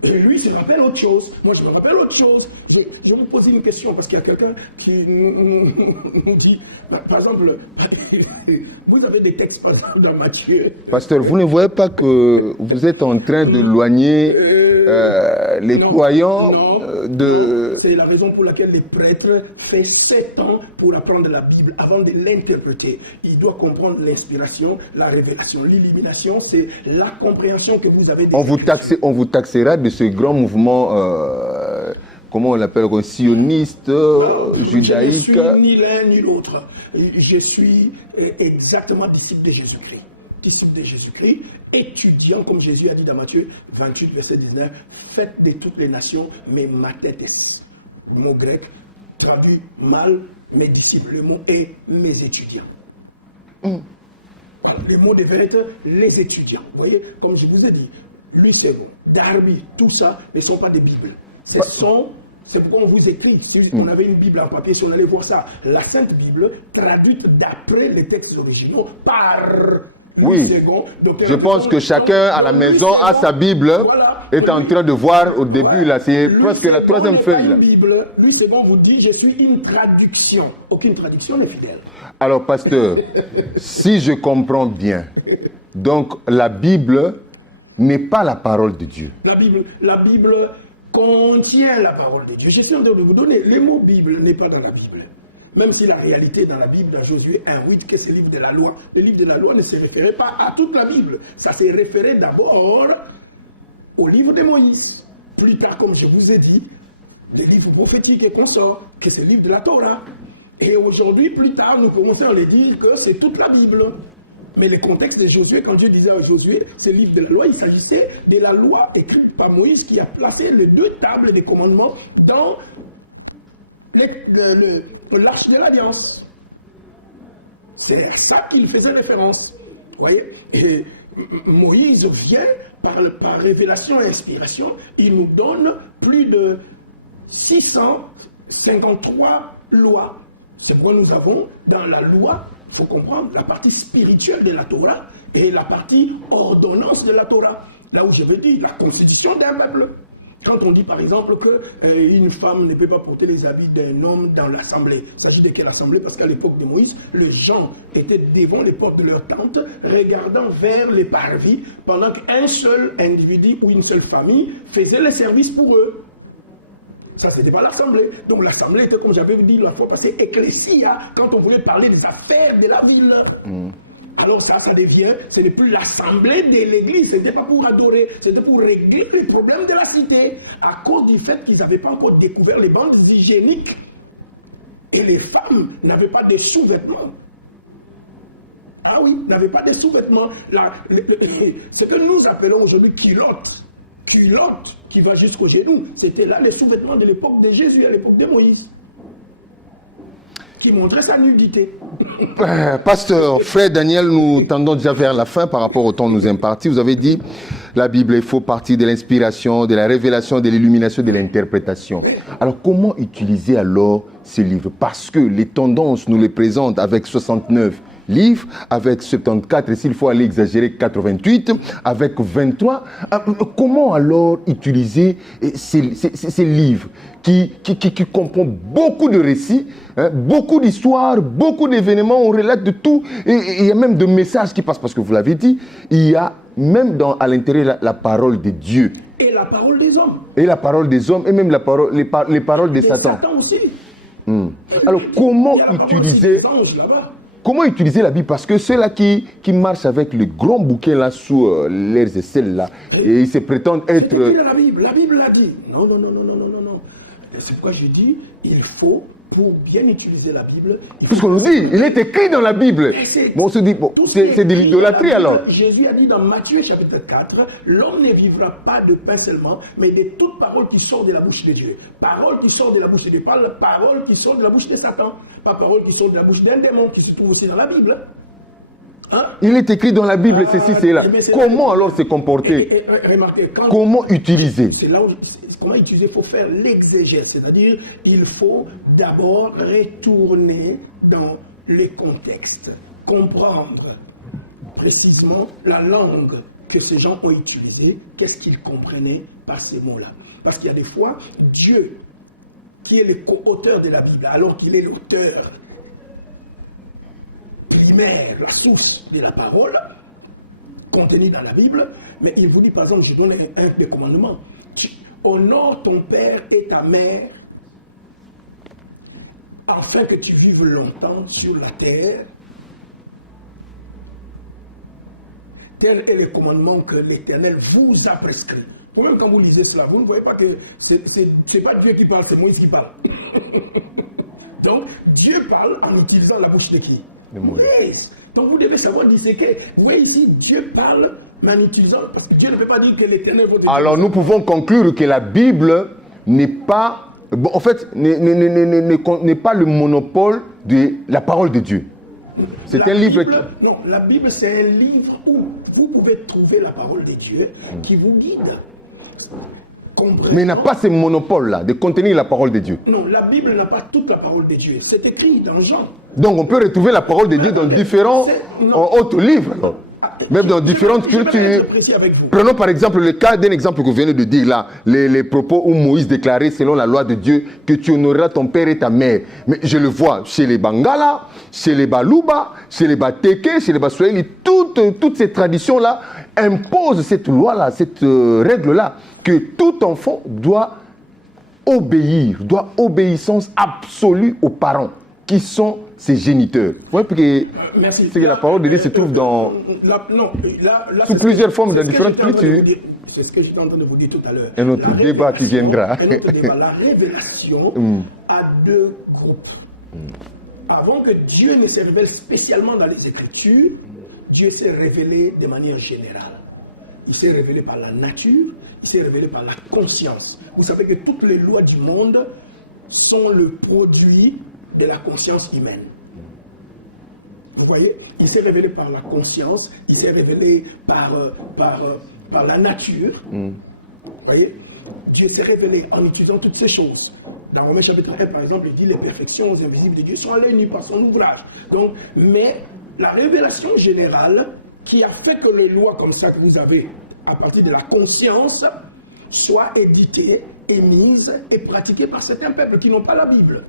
Et lui, se rappelle autre chose. Moi, je me rappelle autre chose. Je vais vous poser une question, parce qu'il y a quelqu'un qui nous dit, par exemple, vous avez des textes, par exemple, dans Matthieu. Pasteur, vous ne voyez pas que vous êtes en train d'éloigner les croyants de... C'est la raison pour laquelle les prêtres font 7 ans pour apprendre la Bible avant de l'interpréter. Il doit comprendre l'inspiration, la révélation. L'illumination, c'est la compréhension que vous avez. On vous taxera de ce grand mouvement, comment on l'appelle, sioniste, judaïque. Je ne suis ni l'un ni l'autre. Je suis exactement disciple de Jésus-Christ. Disciple de Jésus-Christ, étudiant, comme Jésus a dit dans Matthieu 28, verset 19, faites de toutes les nations mes mathetes. Le mot grec traduit mal mes disciples. Le mot est mes étudiants. Voilà, le mot de vérité, les étudiants. Vous voyez, comme je vous ai dit, Lucero, Darby, tout ça ne sont pas des Bibles. C'est pourquoi on vous écrit, si on avait une Bible en papier, si on allait voir ça, la Sainte Bible, traduite d'après les textes originaux par Louis II. Donc, je pense que chacun à la maison a sa Bible, est en train de voir au début, là, c'est presque la 3e feuille. Là. Louis II vous dit, je suis une traduction. Aucune traduction n'est fidèle. Alors, pasteur, si je comprends bien, donc la Bible n'est pas la parole de Dieu. La Bible contient la parole de Dieu. Je suis en train de vous donner, le mot Bible n'est pas dans la Bible. Même si la réalité dans la Bible, dans Josué 1:8, que c'est le livre de la loi. Le livre de la loi ne se référait pas à toute la Bible. Ça s'est référé d'abord au livre de Moïse. Plus tard, comme je vous ai dit, les livres prophétiques et consorts, que c'est le livre de la Torah. Et aujourd'hui, plus tard, nous commençons à le dire que c'est toute la Bible. Mais le contexte de Josué, quand Dieu disait à Josué, c'est le livre de la loi, il s'agissait de la loi écrite par Moïse qui a placé les 2 tables des commandements dans l'arche de l'alliance. C'est à ça qu'il faisait référence. Vous voyez? Et Moïse vient par révélation et inspiration, il nous donne plus de 653 lois. C'est pourquoi nous avons dans la loi, il faut comprendre, la partie spirituelle de la Torah et la partie ordonnance de la Torah. Là où je veux dire la constitution d'un peuple. Quand on dit par exemple qu'une femme ne peut pas porter les habits d'un homme dans l'assemblée, il s'agit de quelle assemblée? Parce qu'à l'époque de Moïse, les gens étaient devant les portes de leur tente, regardant vers les parvis, pendant qu'un seul individu ou une seule famille faisait le service pour eux. Ça, c'était pas l'assemblée. Donc l'assemblée était, comme j'avais dit la fois passée, ecclésia, quand on voulait parler des affaires de la ville. Alors ça devient, ce n'est plus l'assemblée de l'église, ce n'était pas pour adorer, c'était pour régler les problèmes de la cité, à cause du fait qu'ils n'avaient pas encore découvert les bandes hygiéniques. Et les femmes n'avaient pas de sous-vêtements. Ah oui, n'avaient pas de sous-vêtements. Ce que nous appelons aujourd'hui culotte, qui va jusqu'au genou, c'était là les sous-vêtements de l'époque de Jésus, à l'époque de Moïse, qui montrait sa nudité. Pasteur Frère Daniel, nous tendons déjà vers la fin par rapport au temps nous imparti. Vous avez dit la Bible il faut partir de l'inspiration, de la révélation, de l'illumination, de l'interprétation. Alors comment utiliser alors ces livres? Parce que les tendances nous les présentent avec 69 livres, avec 74, et s'il faut aller exagérer, 88, avec 23. Comment alors utiliser ces livres qui comprennent beaucoup de récits, beaucoup d'histoires, beaucoup d'événements, on relate de tout, et il y a même de messages qui passent, parce que vous l'avez dit, il y a même à l'intérieur la parole de Dieu. Et la parole des hommes. Et la parole des hommes, et même les paroles de Satan. Satan aussi. Alors comment utiliser... Comment utiliser la Bible? Parce que ceux-là qui marchent avec le grand bouquin là sous leurs aisselles là, et ils se prétendent être... La Bible l'a dit. Non. C'est pourquoi je dis, il faut, pour bien utiliser la Bible... Puisqu'on nous dit, il est écrit dans la Bible. Bon, on se dit, bon, c'est de l'idolâtrie alors. Jésus a dit dans Matthieu chapitre 4, l'homme ne vivra pas de pain seulement, mais de toute parole qui sort de la bouche de Dieu. Parole qui sort de la bouche de Dieu, pas parole qui sort de la bouche de Satan, pas parole qui sort de la bouche d'un démon, qui se trouve aussi dans la Bible. Hein? Il est écrit dans la Bible, ceci, c'est là. Comment alors se comporter? Remarquez, comment utiliser? C'est là où, comment utiliser? Il faut faire l'exégèse, c'est-à-dire il faut d'abord retourner dans les contextes, comprendre précisément la langue que ces gens ont utilisée, qu'est-ce qu'ils comprenaient par ces mots-là. Parce qu'il y a des fois, Dieu, qui est le co-auteur de la Bible, alors qu'il est l'auteur primaire, la source de la parole contenue dans la Bible, mais il vous dit par exemple, je donne un des commandements, honore ton père et ta mère afin que tu vives longtemps sur la terre. Tel est le commandement que l'Éternel vous a prescrit. Même quand vous lisez cela, vous ne voyez pas que c'est pas Dieu qui parle, c'est Moïse qui parle. Donc Dieu parle en utilisant la bouche de qui? Yes. Donc vous devez savoir disséquer. Vous voyez ici, Dieu parle en utilisant, parce que Dieu ne peut pas dire que l'Éternel vous... Alors nous pouvons conclure que la Bible n'est pas, bon, en fait, n'est pas le monopole de la parole de Dieu. C'est un livre qui... Non, la Bible c'est un livre où vous pouvez trouver la parole de Dieu qui vous guide. Mais il n'a pas ce monopole-là de contenir la parole de Dieu. Non, la Bible n'a pas toute la parole de Dieu. C'est écrit dans Jean. Donc on peut retrouver la parole de Dieu dans différents autres livres. Alors. Même dans différentes cultures. Prenons par exemple le cas d'un exemple que vous venez de dire là, les propos où Moïse déclarait selon la loi de Dieu que tu honoreras ton père et ta mère. Mais je le vois chez les Bangala, chez les Baluba, chez les Bateke, chez les Baswahili, toutes ces traditions-là imposent cette loi-là, cette règle-là, que tout enfant doit obéissance absolue aux parents, qui sont ses géniteurs. Vous voyez que, c'est que la parole de Dieu se trouve dans, sous plusieurs formes, dans différentes cultures. C'est ce que j'étais en train de vous dire tout à l'heure. Un autre débat qui viendra. La révélation a deux groupes. Avant que Dieu ne se révèle spécialement dans les Écritures, Dieu s'est révélé de manière générale. Il s'est révélé par la nature, il s'est révélé par la conscience. Vous savez que toutes les lois du monde sont le produit de la conscience humaine. Vous voyez, il s'est révélé par la conscience, il s'est révélé par la nature. Vous voyez, Dieu s'est révélé en utilisant toutes ces choses. Dans Romains chapitre 1, par exemple, il dit les perfections invisibles de Dieu sont allées nues par son ouvrage. Donc, mais la révélation générale qui a fait que les lois comme ça que vous avez à partir de la conscience soient éditées, émises et pratiquées par certains peuples qui n'ont pas la Bible.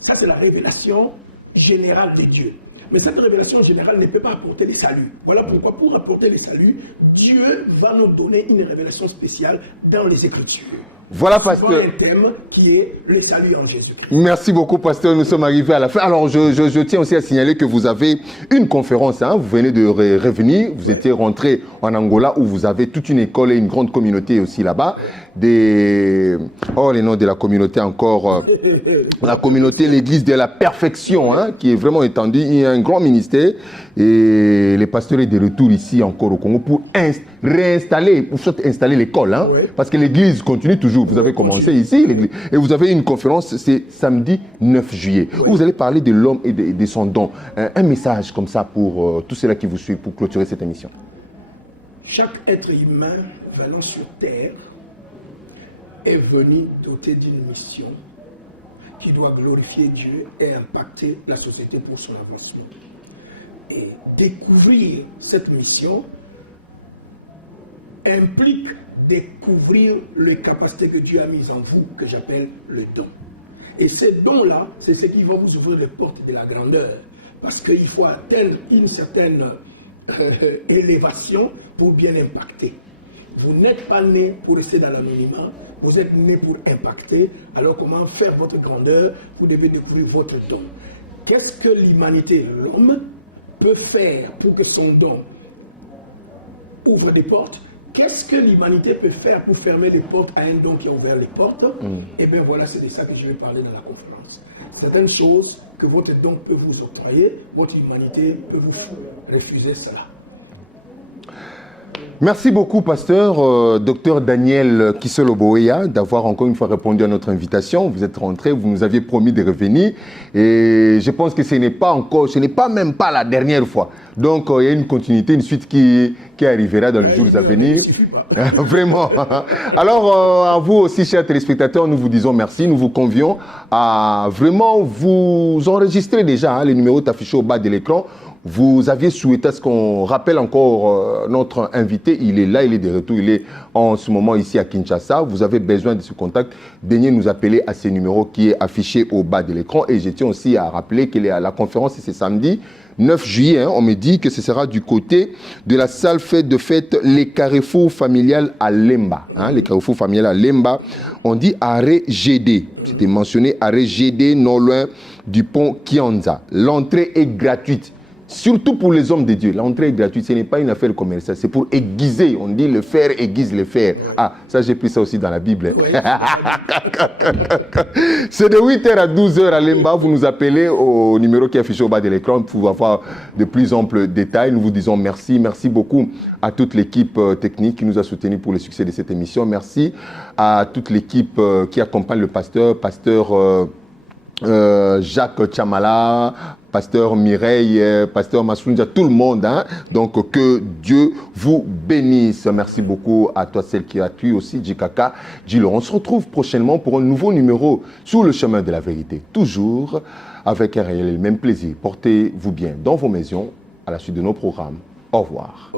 Ça, c'est la révélation générale de Dieu. Mais cette révélation générale ne peut pas apporter les saluts. Voilà pourquoi, pour apporter les saluts, Dieu va nous donner une révélation spéciale dans les Écritures. Voilà, pasteur. Un thème qui est le salut en Jésus-Christ. Merci beaucoup, pasteur. Nous sommes arrivés à la fin. Alors, je tiens aussi à signaler que vous avez une conférence. Hein. Vous venez de revenir. Vous étiez rentré en Angola où vous avez toute une école et une grande communauté aussi là-bas. Oh, les noms de la communauté encore. La communauté, l'église de la perfection, hein, qui est vraiment étendue. Il y a un grand ministère. Et les pasteurs sont de retour ici encore au Congo pour réinstaller, pour installer l'école. Hein, oui. Parce que l'église continue toujours. Vous avez commencé ici, et vous avez une conférence, c'est samedi 9 juillet. Oui. Où vous allez parler de l'homme et de son don. Un message comme ça pour tous ceux-là qui vous suivent pour clôturer cette émission. Chaque être humain venant sur terre est venu doté d'une mission qui doit glorifier Dieu et impacter la société pour son avancement. Et découvrir cette mission implique découvrir les capacités que Dieu a mises en vous, que j'appelle le don. Et ces dons-là, c'est ce qui va vous ouvrir les portes de la grandeur. Parce qu'il faut atteindre une certaine élévation pour bien impacter. Vous n'êtes pas né pour rester dans l'anonymat, vous êtes né pour impacter. Alors comment faire votre grandeur? Vous devez découvrir votre don. Qu'est-ce que l'humanité, l'homme, peut faire pour que son don ouvre des portes? Qu'est-ce que l'humanité peut faire pour fermer les portes à un don qui a ouvert les portes? Et bien voilà, c'est de ça que je vais parler dans la conférence. Certaines choses que votre don peut vous octroyer, votre humanité peut vous refuser cela. Merci beaucoup, pasteur, docteur Daniel Kisoloboya, d'avoir encore une fois répondu à notre invitation. Vous êtes rentré, vous nous aviez promis de revenir. Et je pense que ce n'est même pas la dernière fois. Donc, il y a une continuité, une suite qui arrivera dans les jours à venir. Vraiment. Alors, à vous aussi, chers téléspectateurs, nous vous disons merci. Nous vous convions à vraiment vous enregistrer déjà. Les numéros affichés au bas de l'écran. Vous aviez souhaité à ce qu'on rappelle encore notre invité. Il est là, il est de retour. Il est en ce moment ici à Kinshasa. Vous avez besoin de ce contact. Daignez nous appeler à ce numéro qui est affiché au bas de l'écran. Et je tiens aussi à rappeler que la conférence, c'est samedi 9 juillet. Hein, on me dit que ce sera du côté de la salle fête de fête Les Carrefours Familiales à Lemba. Hein, les Carrefours Familiales à Lemba. On dit arrêt GD. C'était mentionné arrêt GD, non loin du pont Kianza. L'entrée est gratuite. Surtout pour les hommes de Dieu. L'entrée est gratuite, ce n'est pas une affaire commerciale, c'est pour aiguiser. On dit le fer aiguise le fer. Ah, ça j'ai pris ça aussi dans la Bible. Oui. C'est de 8h à 12h à Lemba. Vous nous appelez au numéro qui est affiché au bas de l'écran pour avoir de plus amples détails. Nous vous disons merci. Merci beaucoup à toute l'équipe technique qui nous a soutenus pour le succès de cette émission. Merci à toute l'équipe qui accompagne le pasteur Jacques Chamala, pasteur Mireille, pasteur Massounja, tout le monde. Hein? Donc, que Dieu vous bénisse. Merci beaucoup à toi, celle qui a tué aussi, Jikaka. On se retrouve prochainement pour un nouveau numéro sur le chemin de la vérité. Toujours avec un réel et le même plaisir. Portez-vous bien dans vos maisons à la suite de nos programmes. Au revoir.